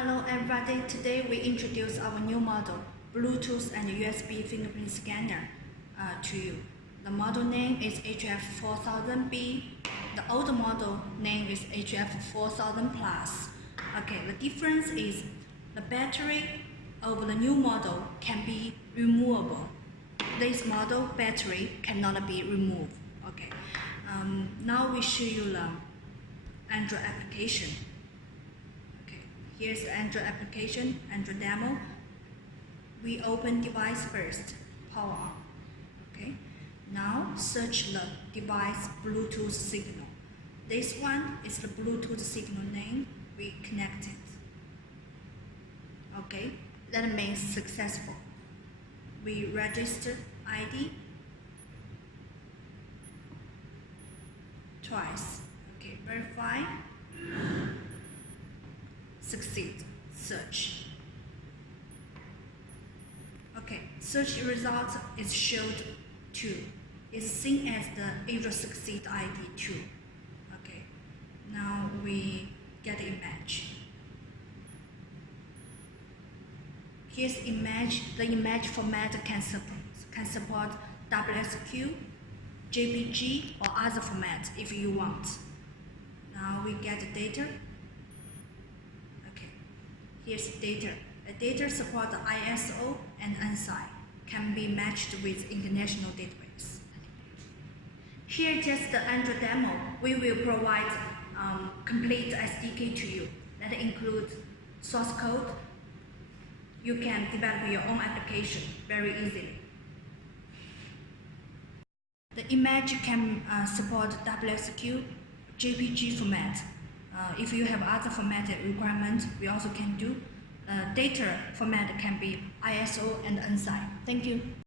Hello everybody, today we introduce our new model, Bluetooth and USB fingerprint scanner to you. The model name is HF4000B. The old model name is HF4000Plus. Okay, the difference is the battery of the new model can be removable. This model battery cannot be removed. Okay, now we show you the Android application. Here's the Android application, Android demo. We open device first, power on. Okay. Now search the device Bluetooth signal. This one is the Bluetooth signal name we connected. Okay, that means successful. We register ID twice. Okay, verify. Succeed. Search. Okay, search result is showed 2. It's seen as the error succeed ID 2. Okay, now we get image. Here's image. The image format can support WSQ, JPG, or other format if you want. Now we get data. Here's data. The data supports ISO and ANSI, can be matched with international database. Here just the Android demo. We will provide complete SDK to you. That includes source code. You can develop your own application very easily. The image can support WSQ, JPG format. If you have other formatted requirements, we also can do. Data format can be ISO and ANSI. Thank you.